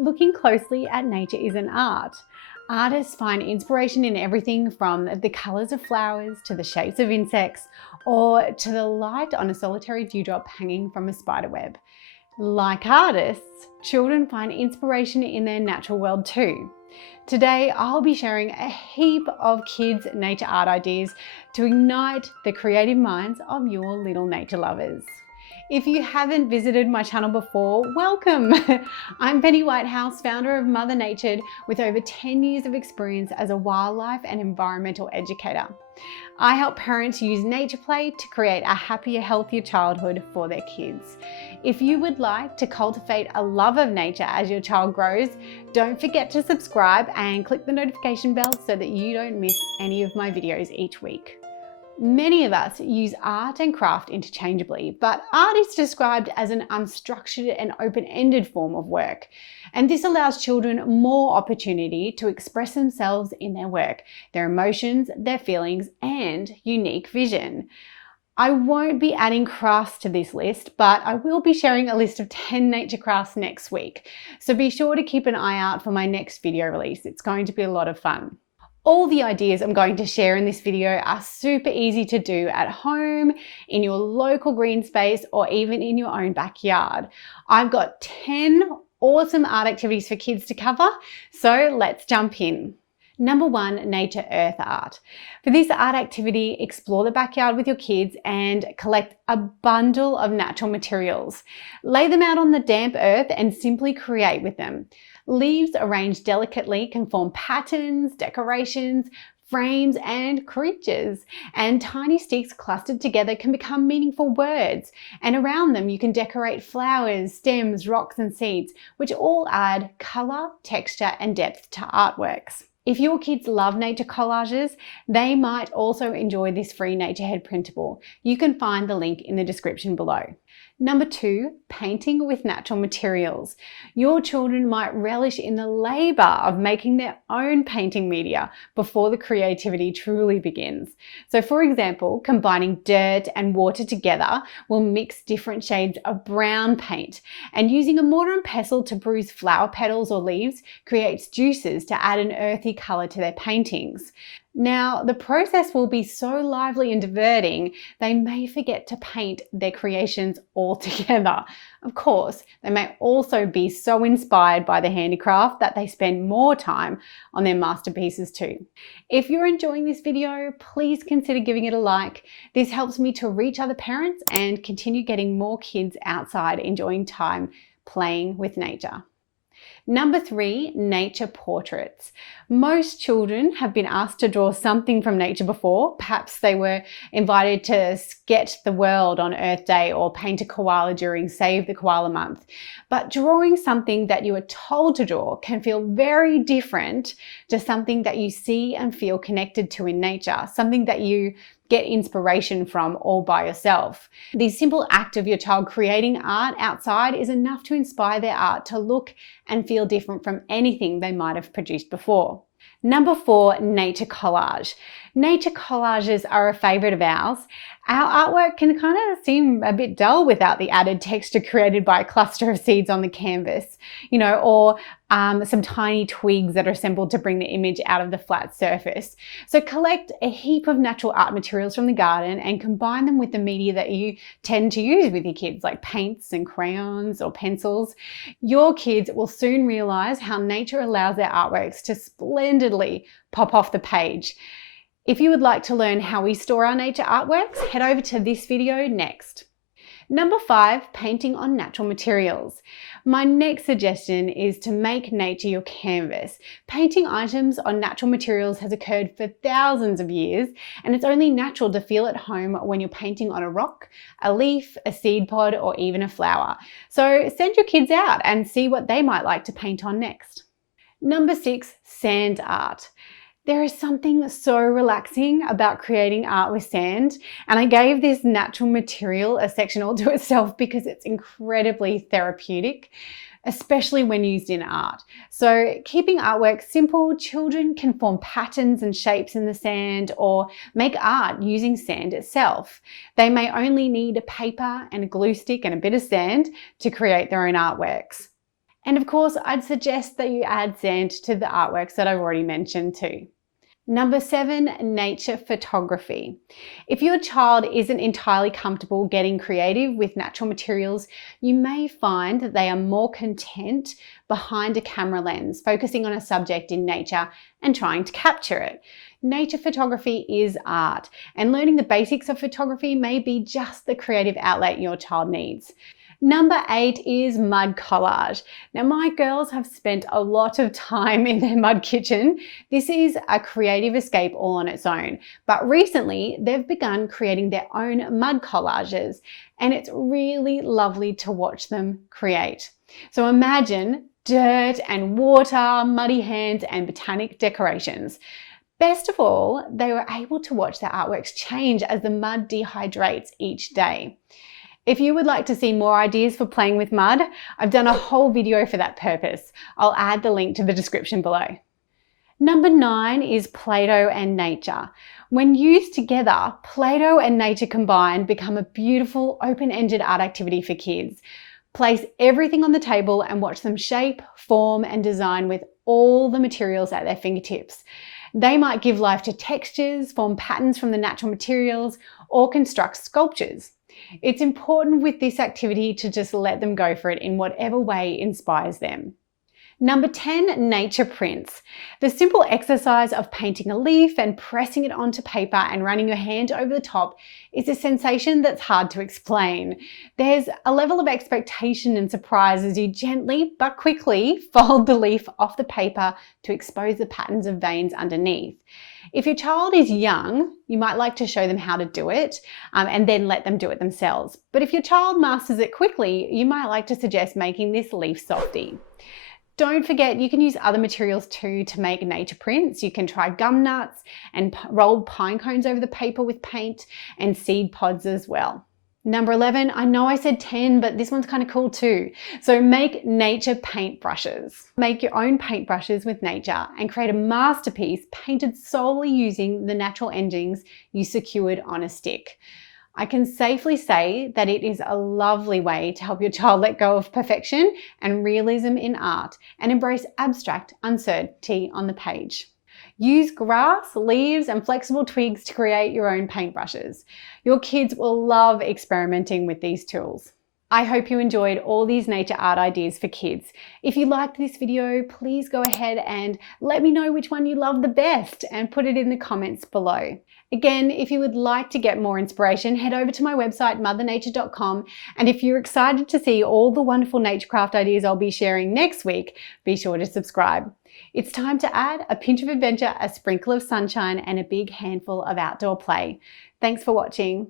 Looking closely at nature is an art. Artists find inspiration in everything from the colours of flowers to the shapes of insects or to the light on a solitary dewdrop hanging from a spiderweb. Like artists, children find inspiration in their natural world too. Today, I'll be sharing a heap of kids' nature art ideas to ignite the creative minds of your little nature lovers. If you haven't visited my channel before, welcome! I'm Penny Whitehouse, founder of Mother Natured, with over 10 years of experience as a wildlife and environmental educator. I help parents use nature play to create a happier, healthier childhood for their kids. If you would like to cultivate a love of nature as your child grows, don't forget to subscribe and click the notification bell so that you don't miss any of my videos each week. Many of us use art and craft interchangeably, but art is described as an unstructured and open-ended form of work. And this allows children more opportunity to express themselves in their work, their emotions, their feelings, and unique vision. I won't be adding crafts to this list, but I will be sharing a list of 10 nature crafts next week. So be sure to keep an eye out for my next video release. It's going to be a lot of fun. All the ideas I'm going to share in this video are super easy to do at home, in your local green space, or even in your own backyard. I've got 10 awesome art activities for kids to cover, so let's jump in. Number 1, nature earth art. For this art activity, explore the backyard with your kids and collect a bundle of natural materials. Lay them out on the damp earth and simply create with them. Leaves arranged delicately can form patterns, decorations, frames, and creatures. And tiny sticks clustered together can become meaningful words. And around them you can decorate flowers, stems, rocks, and seeds, which all add colour, texture, and depth to artworks. If your kids love nature collages, they might also enjoy this free Naturehead printable. You can find the link in the description below. Number 2, painting with natural materials. Your children might relish in the labour of making their own painting media before the creativity truly begins. So for example, combining dirt and water together will mix different shades of brown paint, and using a mortar and pestle to bruise flower petals or leaves creates juices to add an earthy colour to their paintings. Now, the process will be so lively and diverting, they may forget to paint their creations altogether. Of course, they may also be so inspired by the handicraft that they spend more time on their masterpieces too. If you're enjoying this video, please consider giving it a like. This helps me to reach other parents and continue getting more kids outside enjoying time playing with nature. Number 3, nature portraits. Most children have been asked to draw something from nature before. Perhaps they were invited to sketch the world on Earth Day or paint a koala during Save the Koala Month. But drawing something that you are told to draw can feel very different to something that you see and feel connected to in nature, something that you get inspiration from all by yourself. The simple act of your child creating art outside is enough to inspire their art to look and feel different from anything they might have produced before. Number 4, nature collage. Nature collages are a favourite of ours. Our artwork can kind of seem a bit dull without the added texture created by a cluster of seeds on the canvas, or some tiny twigs that are assembled to bring the image out of the flat surface. So collect a heap of natural art materials from the garden and combine them with the media that you tend to use with your kids, like paints and crayons or pencils. Your kids will soon realise how nature allows their artworks to splendidly pop off the page. If you would like to learn how we store our nature artworks, head over to this video next. Number 5, painting on natural materials. My next suggestion is to make nature your canvas. Painting items on natural materials has occurred for thousands of years, and it's only natural to feel at home when you're painting on a rock, a leaf, a seed pod, or even a flower. So send your kids out and see what they might like to paint on next. Number 6, sand art. There is something so relaxing about creating art with sand, and I gave this natural material a section all to itself because it's incredibly therapeutic, especially when used in art. So keeping artwork simple, children can form patterns and shapes in the sand or make art using sand itself. They may only need a paper and a glue stick and a bit of sand to create their own artworks. And of course, I'd suggest that you add sand to the artworks that I've already mentioned too. Number 7, nature photography. If your child isn't entirely comfortable getting creative with natural materials, you may find that they are more content behind a camera lens, focusing on a subject in nature and trying to capture it. Nature photography is art, and learning the basics of photography may be just the creative outlet your child needs. Number 8 is mud collage. Now, my girls have spent a lot of time in their mud kitchen. This is a creative escape all on its own, but recently they've begun creating their own mud collages, and it's really lovely to watch them create. So imagine dirt and water, muddy hands, and botanic decorations. Best of all, they were able to watch their artworks change as the mud dehydrates each day. If you would like to see more ideas for playing with mud, I've done a whole video for that purpose. I'll add the link to the description below. Number 9 is Play-Doh and nature. When used together, Play-Doh and nature combined become a beautiful open-ended art activity for kids. Place everything on the table and watch them shape, form, and design with all the materials at their fingertips. They might give life to textures, form patterns from the natural materials, or construct sculptures. It's important with this activity to just let them go for it in whatever way inspires them. Number 10, nature prints. The simple exercise of painting a leaf and pressing it onto paper and running your hand over the top is a sensation that's hard to explain. There's a level of expectation and surprise as you gently but quickly fold the leaf off the paper to expose the patterns of veins underneath. If your child is young, you might like to show them how to do it and then let them do it themselves. But if your child masters it quickly, you might like to suggest making this leaf softy. Don't forget, you can use other materials too to make nature prints. You can try gum nuts and rolled pine cones over the paper with paint, and seed pods as well. Number 11, I know I said 10, but this one's kind of cool too. So make nature paintbrushes. Make your own paintbrushes with nature and create a masterpiece painted solely using the natural endings you secured on a stick. I can safely say that it is a lovely way to help your child let go of perfection and realism in art and embrace abstract uncertainty on the page. Use grass, leaves, and flexible twigs to create your own paintbrushes. Your kids will love experimenting with these tools. I hope you enjoyed all these nature art ideas for kids. If you liked this video, please go ahead and let me know which one you love the best and put it in the comments below. Again, if you would like to get more inspiration, head over to my website, mothernature.com. And if you're excited to see all the wonderful NatureCraft ideas I'll be sharing next week, be sure to subscribe. It's time to add a pinch of adventure, a sprinkle of sunshine, and a big handful of outdoor play. Thanks for watching.